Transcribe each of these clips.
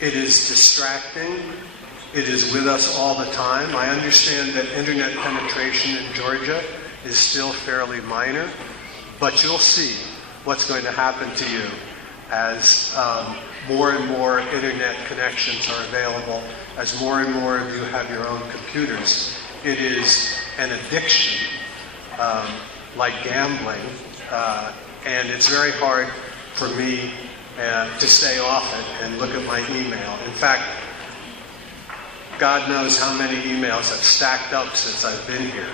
It is distracting. It is with us all the time. I understand that internet penetration in Georgia is still fairly minor, but you'll see what's going to happen to you as more and more internet connections are available, as more and more of you have your own computers. It is an addiction, like gambling, and it's very hard for me to stay off it and look at my email. In fact, God knows how many emails have stacked up since I've been here,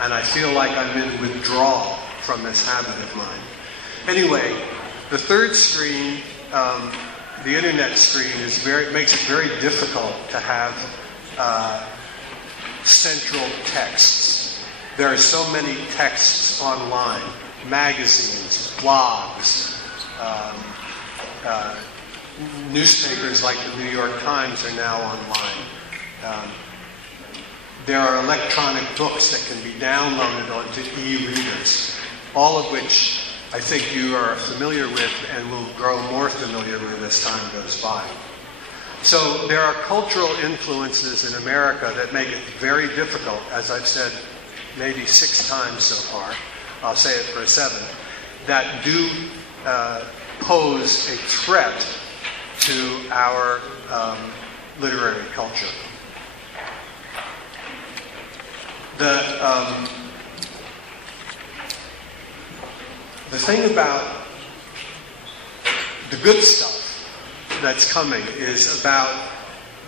and I feel like I'm in withdrawal from this habit of mine. Anyway, the third screen, the internet screen, makes it very difficult to have central texts. There are so many texts online, magazines, blogs, newspapers like the New York Times are now online. There are electronic books that can be downloaded onto e-readers, all of which I think you are familiar with and will grow more familiar with as time goes by. So there are cultural influences in America that make it very difficult, as I've said maybe 6 times so far, I'll say it for a 7th, that do pose a threat to our literary culture. The thing about the good stuff that's coming is about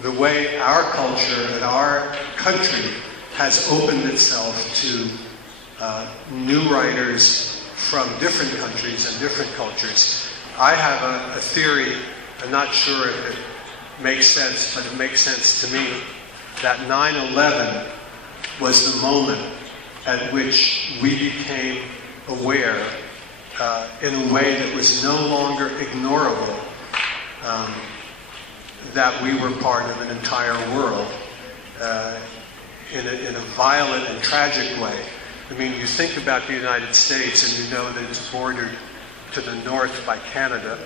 the way our culture and our country has opened itself to new writers from different countries and different cultures. I have a theory, I'm not sure if it makes sense, but it makes sense to me, that 9/11 was the moment at which we became aware in a way that was no longer ignorable, that we were part of an entire world in a violent and tragic way. I mean, you think about the United States and you know that it's bordered to the north by Canada,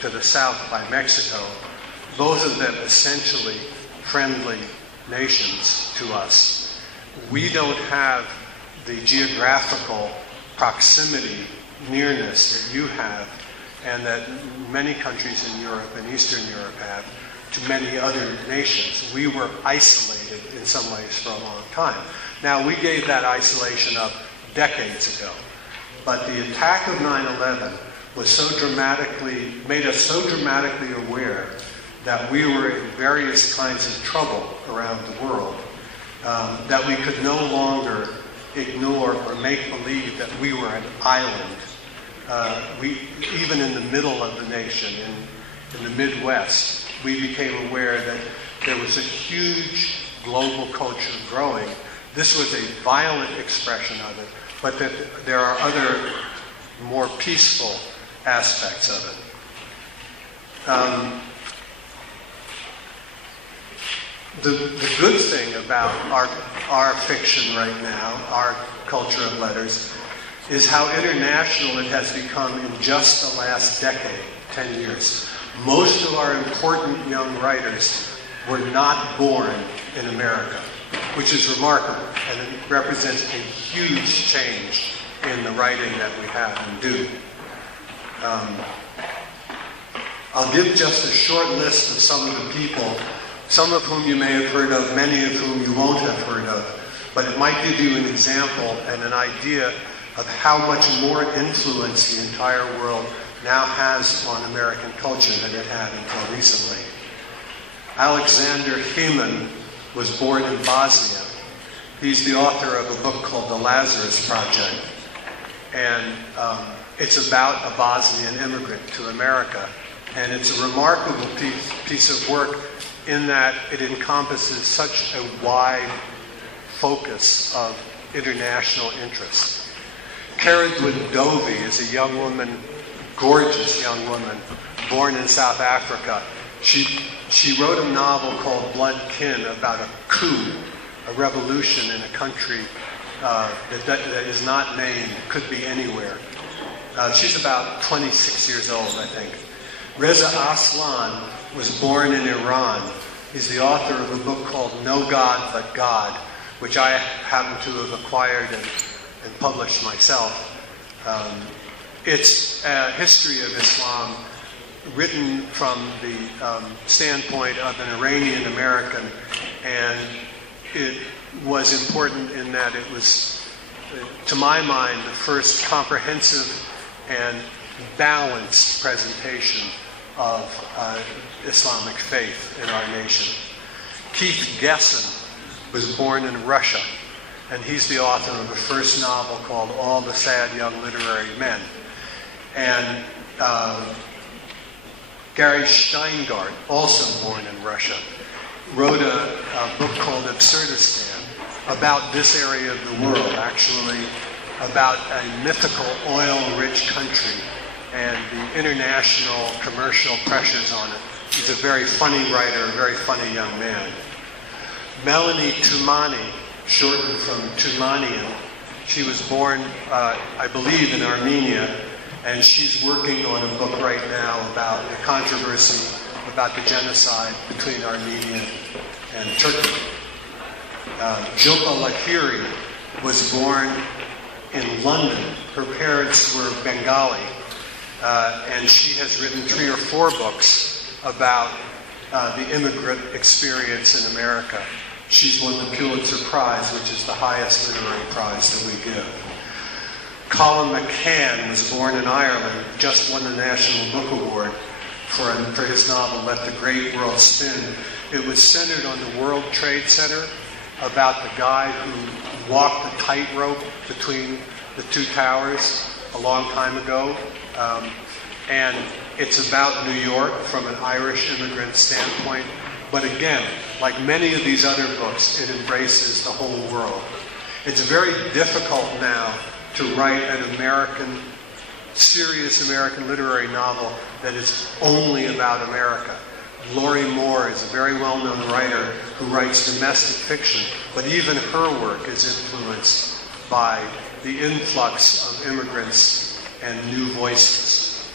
to the south by Mexico, both of them essentially friendly nations to us. We don't have the geographical proximity, nearness that you have, and that many countries in Europe and Eastern Europe have to many other nations. We were isolated in some ways for a long time. Now, we gave that isolation up decades ago, but the attack of 9/11 was so dramatically, made us so dramatically aware that we were in various kinds of trouble around the world, that we could no longer ignore or make believe that we were an island. Even in the middle of the nation, in the Midwest, we became aware that there was a huge global culture growing. This was a violent expression of it, but that there are other more peaceful aspects of it. The good thing about our fiction right now, our culture of letters, is how international it has become in just the last decade, 10 years. Most of our important young writers were not born in America, which is remarkable, and it represents a huge change in the writing that we have and do. I'll give just a short list of some of the people, some of whom you may have heard of, many of whom you won't have heard of, but it might give you an example and an idea of how much more influence the entire world now has on American culture than it had until recently. Alexander Heman was born in Bosnia. He's the author of a book called The Lazarus Project, and it's about a Bosnian immigrant to America. And it's a remarkable piece of work in that it encompasses such a wide focus of international interest. Caradwin Dovey is a young woman, gorgeous young woman, born in South Africa. She wrote a novel called Blood Kin about a coup, a revolution in a country that is not named, could be anywhere. She's about 26 years old, I think. Reza Aslan was born in Iran. He's the author of a book called No God But God, which I happen to have acquired and published myself. It's a history of Islam written from the standpoint of an Iranian American, and it was important in that it was, to my mind, the first comprehensive and balanced presentation of Islamic faith in our nation. Keith Gesson was born in Russia, and he's the author of the first novel called All the Sad Young Literary Men. And Gary Steingart, also born in Russia, wrote a book called Absurdistan about this area of the world, actually about a mythical oil-rich country and the international commercial pressures on it. He's a very funny writer, a very funny young man. Melanie Toumani, shortened from Toumanian, she was born, I believe, in Armenia, and she's working on a book right now about the controversy about the genocide between Armenia and Turkey. Jilpa Lahiri was born in London. Her parents were Bengali, and she has written 3 or 4 books about the immigrant experience in America. She's won the Pulitzer Prize, which is the highest literary prize that we give. Colin McCann was born in Ireland, just won the National Book Award for his novel, Let the Great World Spin. It was centered on the World Trade Center, about the guy who walked the tightrope between the 2 towers a long time ago. And it's about New York from an Irish immigrant standpoint. But again, like many of these other books, it embraces the whole world. It's very difficult now to write an serious American literary novel that is only about America. Lori Moore is a very well-known writer who writes domestic fiction, but even her work is influenced by the influx of immigrants and new voices.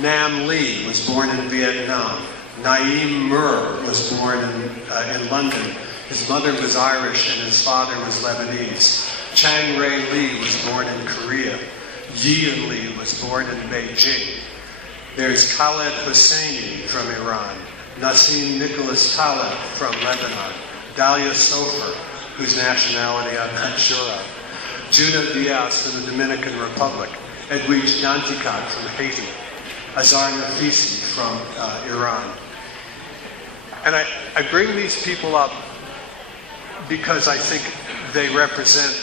Nam Le was born in Vietnam. Naeem Mir was born in London. His mother was Irish and his father was Lebanese. Chang Rae Lee was born in Korea. Yian Li was born in Beijing. There's Khaled Hosseini from Iran, Nassim Nicholas Taleb from Lebanon, Dalia Sofer, whose nationality I'm not sure of, Juna Diaz from the Dominican Republic, Edwidge Danticat from Haiti, Azar Nafisi from Iran. And I bring these people up because I think they represent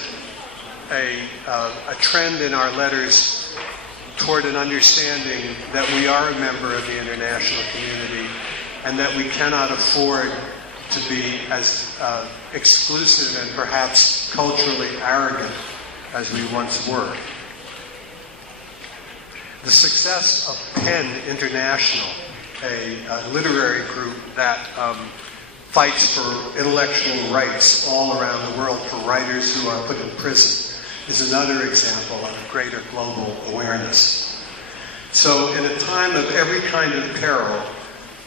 a trend in our letters toward an understanding that we are a member of the international community and that we cannot afford to be as exclusive and perhaps culturally arrogant as we once were. The success of PEN International, a literary group that fights for intellectual rights all around the world for writers who are put in prison, is another example of greater global awareness. So in a time of every kind of peril,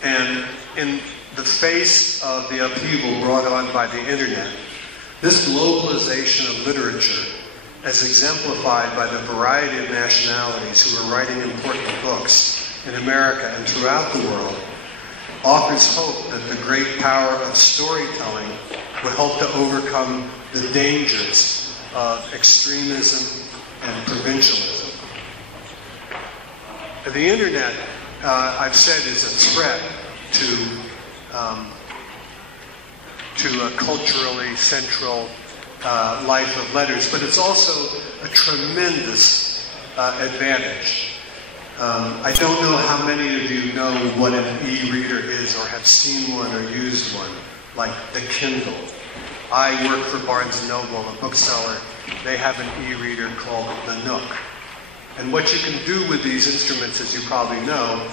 and in the face of the upheaval brought on by the internet, this globalization of literature, as exemplified by the variety of nationalities who are writing important books in America and throughout the world, offers hope that the great power of storytelling will help to overcome the dangers of extremism and provincialism. The internet, I've said, is a threat to a culturally central life of letters, but it's also a tremendous advantage. I don't know how many of you know what an e-reader is or have seen one or used one, like the Kindle. I work for Barnes & Noble, a bookseller. They have an e-reader called the Nook. And what you can do with these instruments, as you probably know,